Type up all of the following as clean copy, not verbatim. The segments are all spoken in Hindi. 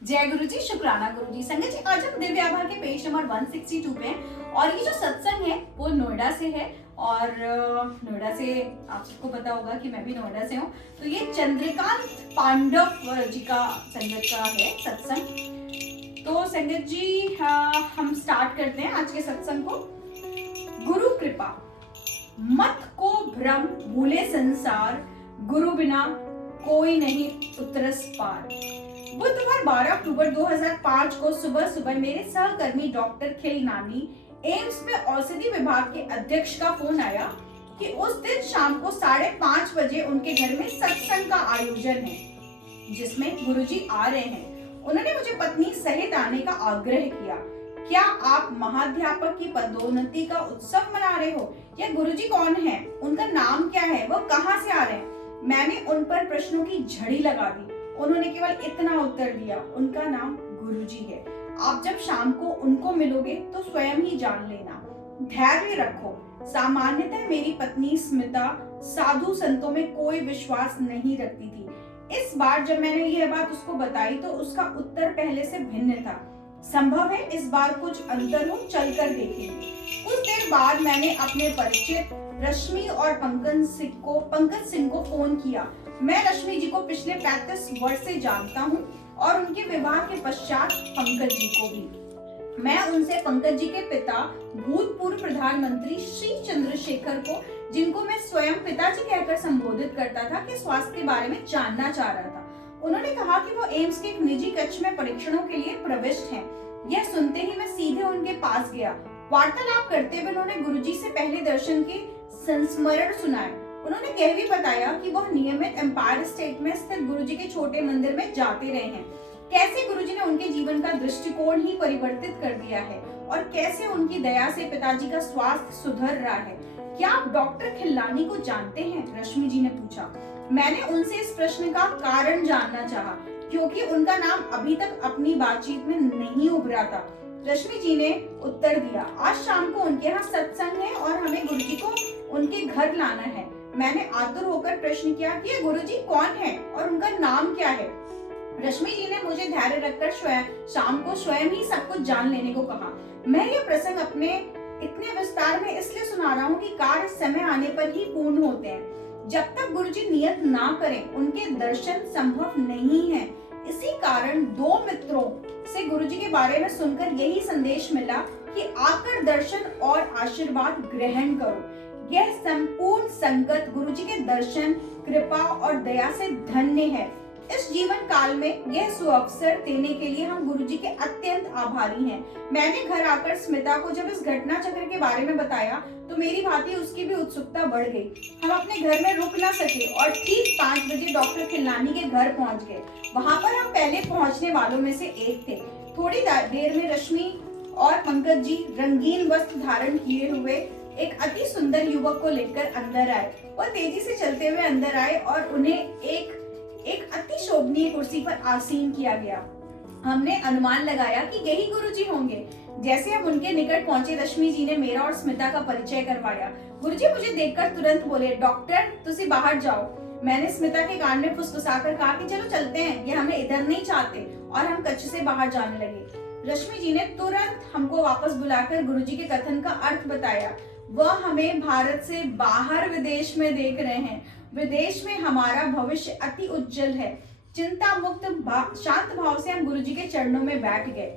जय गुरु जी, शुक्राना गुरु जी। संगत जी, आज हम दिव्य आभा के पेज नंबर 162 पे हैं और ये जो सत्संग है वो नोएडा से है। और नोएडा से आप सबको पता होगा कि मैं भी नोएडा से हूँ। तो ये चंद्रकांत पांडव जी का संगत का है सत्संग। तो संगत जी, हम स्टार्ट करते हैं आज के सत्संग को। गुरु कृपा मत को भ्रम भूले संसार, गुरु बिना कोई नहीं उतरस पार। बुधवार 12 अक्टूबर 2005 को सुबह सुबह मेरे सहकर्मी डॉक्टर खिलनानी एम्स में औषधि विभाग के अध्यक्ष का फोन आया कि उस दिन शाम को 5:30 बजे उनके घर में सत्संग का आयोजन है जिसमें गुरुजी आ रहे हैं। उन्होंने मुझे पत्नी सहित आने का आग्रह किया। क्या आप महाध्यापक की पदोन्नति का उत्सव मना रहे हो या गुरुजी कौन है, उनका नाम क्या है, वो कहाँ से आ रहे हैं? मैंने उन पर प्रश्नों की झड़ी लगा दी। उन्होंने केवल इतना उत्तर दिया, उनका नाम गुरुजी है। आप जब शाम को उनको मिलोगे तो स्वयं ही जान लेना। धैर्य रखो। सामान्यतः मेरी पत्नी स्मिता साधु संतों में कोई विश्वास नहीं रखती थी। इस बार जब मैंने यह बात उसको बताई तो उसका उत्तर पहले से भिन्न था। संभव है इस बार कुछ अंतर हो, चलकर देखेंगे। कुछ देर बाद मैंने अपने परिचित रश्मि और पंकज सिंह को फोन किया। मैं रश्मि जी को पिछले 35 वर्ष से जानता हूँ और उनके विवाह के पश्चात पंकज जी को भी। मैं उनसे पंकज जी के पिता भूतपूर्व प्रधानमंत्री श्री चंद्रशेखर को, जिनको मैं स्वयं पिताजी कहकर संबोधित करता था, के स्वास्थ्य के बारे में जानना चाह रहा था। उन्होंने कहा कि वो एम्स के एक निजी कक्ष में परीक्षणों के लिए प्रविष्ट हैं। यह सुनते ही मैं सीधे उनके पास गया। वार्तालाप करते हुए उन्होंने गुरुजी से पहले दर्शन के संस्मरण सुनाए। उन्होंने यह भी बताया कि वह नियमित एम्पायर स्टेट में स्थित गुरुजी के छोटे मंदिर में जाते रहे हैं। कैसे गुरुजी ने उनके जीवन का दृष्टिकोण ही परिवर्तित कर दिया है और कैसे उनकी दया से पिताजी का स्वास्थ्य सुधर रहा है। क्या आप डॉक्टर खिल्लानी को जानते हैं? रश्मि जी ने पूछा। मैंने उनसे इस प्रश्न का कारण जानना चाहा क्योंकि उनका नाम अभी तक अपनी बातचीत में नहीं उभरा था। रश्मि जी ने उत्तर दिया, आज शाम को उनके यहाँ सत्संग है और हमें गुरुजी को उनके घर लाना है। मैंने आतुर होकर प्रश्न किया कि गुरुजी कौन है और उनका नाम क्या है? रश्मि जी ने मुझे धैर्य रखकर शाम को स्वयं ही सब कुछ जान लेने को कहा। मैं ये प्रसंग अपने इतने विस्तार में इसलिए सुना रहा हूँ कि कार्य समय आने पर ही पूर्ण होते हैं। जब तक गुरुजी नियत ना करें उनके दर्शन संभव नहीं है। इसी कारण 2 मित्रों से गुरुजी के बारे में सुनकर यही संदेश मिला कि आकर दर्शन और आशीर्वाद ग्रहण करो। यह संपूर्ण संगत गुरुजी के दर्शन, कृपा और दया से धन्य है। इस जीवन काल में यह सुअवसर देने के लिए हम गुरुजी के अत्यंत आभारी हैं। मैंने घर आकर स्मिता को जब इस घटना चक्र के बारे में बताया तो मेरी भांति उसकी भी उत्सुकता बढ़ गई। हम अपने घर में रुक ना सके और ठीक 5 बजे डॉक्टर खिल्लानी के घर पहुंच गए। वहां पर हम पहले पहुंचने वालों में से एक थे। थोड़ी देर में रश्मि और पंकज जी रंगीन वस्त्र धारण किए हुए एक अति सुंदर युवक को लेकर अंदर आए। वह तेजी से चलते हुए अंदर आए और उन्हें एक अति शोभनीय कुर्सी पर आसीन किया गया। हमने अनुमान लगाया कि यही गुरुजी होंगे। जैसे हम उनके निकट पहुंचे, रश्मि जी ने मेरा और स्मिता का परिचय करवाया। गुरुजी मुझे देखकर तुरंत बोले, डॉक्टर तुसी बाहर जाओ। मैंने स्मिता के कान में फुसफुसाकर कहा कि चलो चलते हैं, ये हमें इधर नहीं चाहते, और हम कक्ष से बाहर जाने लगे। रश्मि जी ने तुरंत हमको वापस बुलाकर गुरुजी के कथन का अर्थ बताया। वह हमें भारत से बाहर विदेश में देख रहे हैं। विदेश में हमारा भविष्य अति उज्जवल है। चिंता मुक्त शांत भाव से हम गुरुजी के चरणों में बैठ गए।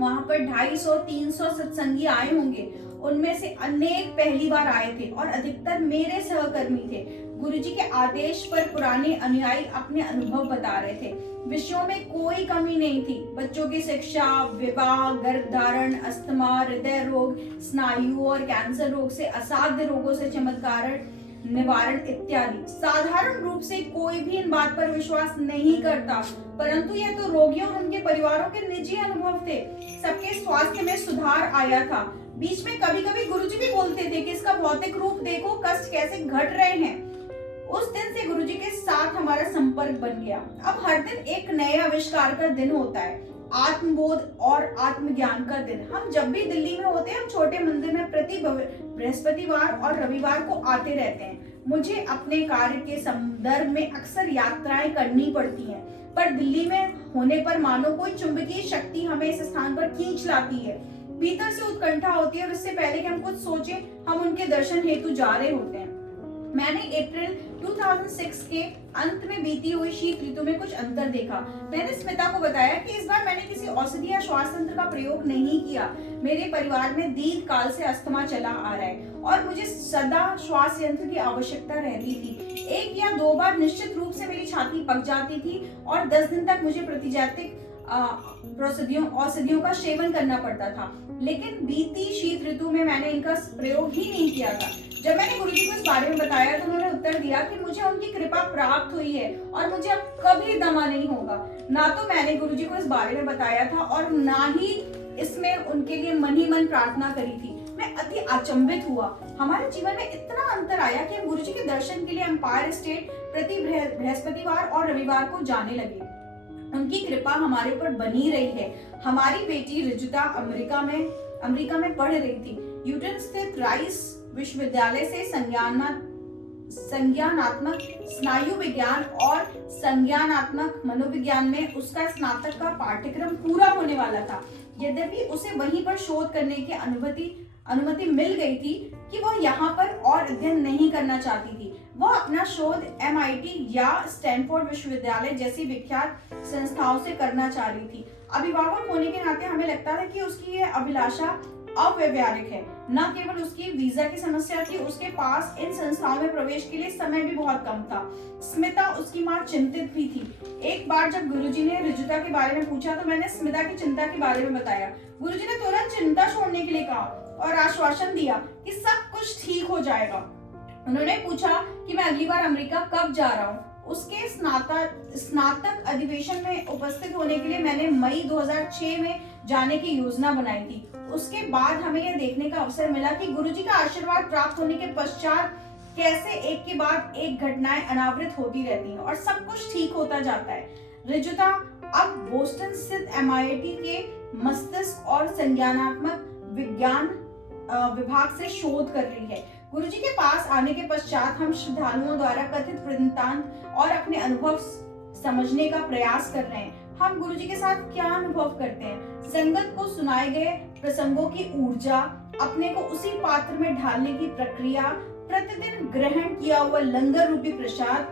वहां पर 250-300 सत्संगी आए होंगे। उनमें से अनेक पहली बार आए थे और अधिकतर मेरे सहकर्मी थे। गुरुजी के आदेश पर पुराने अनुयायी अपने अनुभव बता रहे थे। विषयों में कोई कमी नहीं थी। बच्चों की शिक्षा, विवाह, गर्भधारण, अस्थमा, हृदय रोग, स्नायु और कैंसर रोग से असाध्य रोगों से चमत्कार निवारण इत्यादि। साधारण रूप से कोई भी इन बात पर विश्वास नहीं करता, परंतु यह तो रोगियों और उनके परिवारों के निजी अनुभव थे। सबके स्वास्थ्य में सुधार आया था। बीच में कभी कभी गुरुजी भी बोलते थे कि इसका भौतिक रूप देखो, कष्ट कैसे घट रहे हैं। उस दिन से गुरुजी के साथ हमारा संपर्क बन गया। अब हर दिन एक नए आविष्कार का दिन होता है, आत्मबोध और आत्मज्ञान का दिन। हम जब भी दिल्ली में होते हैं, हम छोटे मंदिर में प्रति बृहस्पतिवार और रविवार को आते रहते हैं। मुझे अपने कार्य के संदर्भ में अक्सर यात्राएं करनी पड़ती हैं, पर दिल्ली में होने पर मानो कोई चुंबकीय शक्ति हमें इस स्थान पर खींच लाती है। भीतर से उत्कंठा होती है और इससे पहले कि हम कुछ सोचें, हम उनके दर्शन हेतु जा रहे होते हैं। मैंने अप्रैल 2006 के अंत में बीती हुई शीत ऋतु में कुछ अंतर देखा। मैंने स्मिता को बताया कि इस बार मैंने किसी औषधि या श्वास तंत्र का प्रयोग नहीं किया। मेरे परिवार में दीर्घ काल से अस्थमा चला आ रहा है और मुझे सदा श्वास यंत्र की आवश्यकता रहती थी। 1 या 2 बार निश्चित रूप से मेरी छाती पक जाती थी और 10 दिन तक मुझे प्रतिजैविक औषधियों का सेवन करना पड़ता था, लेकिन बीती शीत ऋतु में मैंने इनका प्रयोग ही नहीं किया था। जब मैंने गुरुजी को इस बारे में बताया तो उन्होंने उत्तर दिया कि मुझे उनकी कृपा प्राप्त हुई है और मुझे अब कभी दमा नहीं होगा। ना तो मैंने गुरुजी को इस बारे में बताया था और ना ही इसमें उनके लिए मन ही मन प्रार्थना करी थी। मैं अति अचंभित हुआ। हमारे जीवन में इतना अंतर आया कि हम गुरुजी के दर्शन के लिए एम्पायर स्टेट प्रति बृहस्पतिवार और रविवार को जाने लगे। उनकी कृपा हमारे ऊपर बनी रही है। हमारी बेटी रिजुता अमेरिका में पढ़ रही थी। यूटन स्थित राइस विश्वविद्यालय से संज्ञानात्मक स्नायु विज्ञान और संज्ञानात्मक मनोविज्ञान में उसका स्नातक का पाठ्यक्रम पूरा होने वाला था। यद्यपि उसे वहीं पर शोध करने की अनुमति मिल गई थी कि वह यहाँ पर और अध्ययन नहीं करना चाहती थी। वह अपना शोध MIT या स्टैनफोर्ड विश्वविद्यालय जैसी विख्यात संस्थाओं से करना चाह रही थी। अभिभावक होने के नाते हमें लगता था कि उसकी यह अभिलाषा अव्यवहारिक है। न केवल उसकी वीजा की समस्या थी, उसके पास इन संस्थाओं में प्रवेश के लिए समय भी बहुत कम था। स्मिता उसकी माँ चिंतित भी थी। एक बार जब गुरुजी ने रिजुता के बारे में पूछा तो मैंने स्मिता की चिंता के बारे में बताया। गुरुजी ने तुरंत चिंता छोड़ने के लिए कहा और आश्वासन दिया कि सब कुछ ठीक हो जाएगा। उन्होंने पूछा कि मैं अगली बार अमेरिका कब जा रहा हूँ। उसके स्नातक अधिवेशन में उपस्थित होने के लिए मैंने मई 2006 में जाने की योजना बनाई थी। उसके बाद हमें यह देखने का अवसर मिला कि गुरुजी का आशीर्वाद प्राप्त होने के पश्चात कैसे एक के बाद एक घटनाएं अनावृत होती रहती हैं और सब कुछ ठीक होता जाता है। रिजुता अब बोस्टन स्थित MIT के मस्तिष्क और संज्ञानात्मक विज्ञान विभाग से शोध कर रही है। गुरुजी के पास आने के पश्चात हम श्रद्धालुओं द्वारा कथित वृत्तांत और अपने अनुभव समझने का प्रयास कर रहे हैं। हम गुरुजी के साथ क्या अनुभव करते हैं? संगत को सुनाए गए प्रसंगों की ऊर्जा, अपने को उसी पात्र में ढालने की प्रक्रिया, प्रतिदिन ग्रहण किया हुआ लंगर रूपी प्रसाद,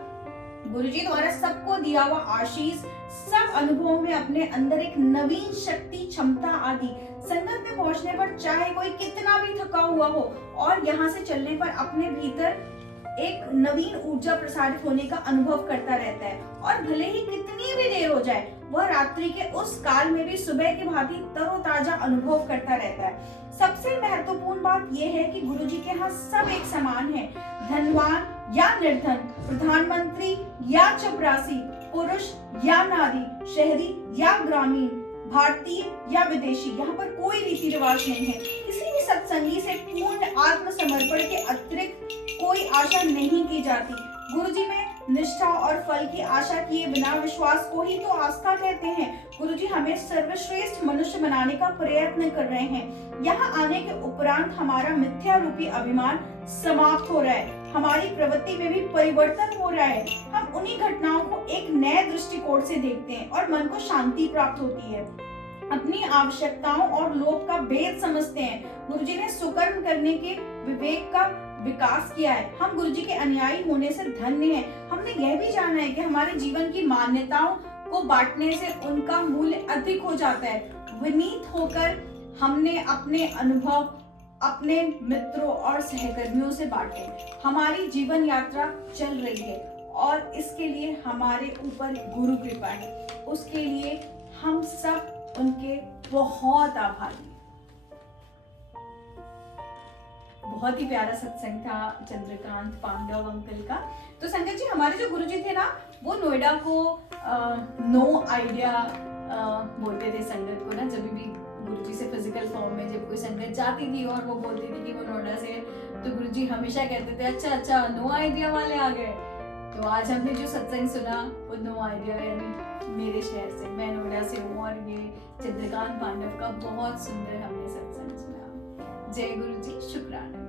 गुरुजी द्वारा सबको दिया हुआ आशीष, सब अनुभवों में अपने अंदर एक नवीन शक्ति, क्षमता आदि। संगत में पहुंचने पर चाहे कोई कितना भी थका हुआ हो और यहाँ से चलने पर अपने भीतर एक नवीन ऊर्जा प्रसारित होने का अनुभव करता रहता है और भले ही कितनी भी देर हो जाए, वह रात्रि के उस काल में भी सुबह की भांति तरोताजा अनुभव करता रहता है। सबसे महत्वपूर्ण बात यह है कि गुरुजी के यहाँ सब एक समान है। धनवान या निर्धन, प्रधानमंत्री या चपरासी, पुरुष या नारी, शहरी या ग्रामीण, भारतीय या विदेशी, यहाँ पर कोई रीति रिवाज नहीं है। किसी भी सत्संगी से पूर्ण आत्मसमर्पण के अतिरिक्त कोई आशा नहीं की जाती। गुरुजी में निष्ठा और फल की आशा किए बिना विश्वास को ही तो आस्था कहते हैं। गुरुजी हमें सर्वश्रेष्ठ मनुष्य बनाने का प्रयत्न कर रहे हैं। यहाँ आने के उपरांत हमारा मिथ्या रूपी अभिमान समाप्त हो रहा है, हमारी प्रवृत्ति में भी परिवर्तन हो रहा है। हम उन्हीं घटनाओं को एक नए दृष्टिकोण से देखते हैं और मन को शांति प्राप्त होती है। अपनी आवश्यकताओं और लोभ का भेद समझते हैं। गुरुजी ने सुकर्म करने के विवेक का विकास किया है। हम गुरुजी के अनुयायी होने से धन्य हैं। हमने यह भी जाना है कि हमारे जीवन की मान्यताओं को बांटने से उनका मूल्य अधिक हो जाता है। विनीत होकर हमने अपने अनुभव अपने मित्रों और सहकर्मियों से बांटे। हमारी जीवन यात्रा चल रही है और इसके लिए हमारे ऊपर गुरु कृपा है। उसके लिए हम सब उनके बहुत आभारी। बहुत ही प्यारा सत्संग था चंद्रकांत पांडव अंकल का। तो संगत जी, हमारे जो गुरुजी थे ना, वो नोएडा को नो आइडिया बोलते थे संगत को ना। जब भी गुरुजी से फिजिकल फॉर्म में जब कोई संगत जाती थी और वो बोलती थी कि वो नोएडा से, तो गुरुजी हमेशा कहते थे अच्छा नो आइडिया वाले आ गए। तो आज हमने जो सत्संग सुना वो नो आइडिया यानी मेरे शहर से, मैं नोएडा से हूँ, और ये चंद्रकांत पांडव का बहुत सुंदर हमने सत्संग सुना। जय गुरु जी, शुक्राना।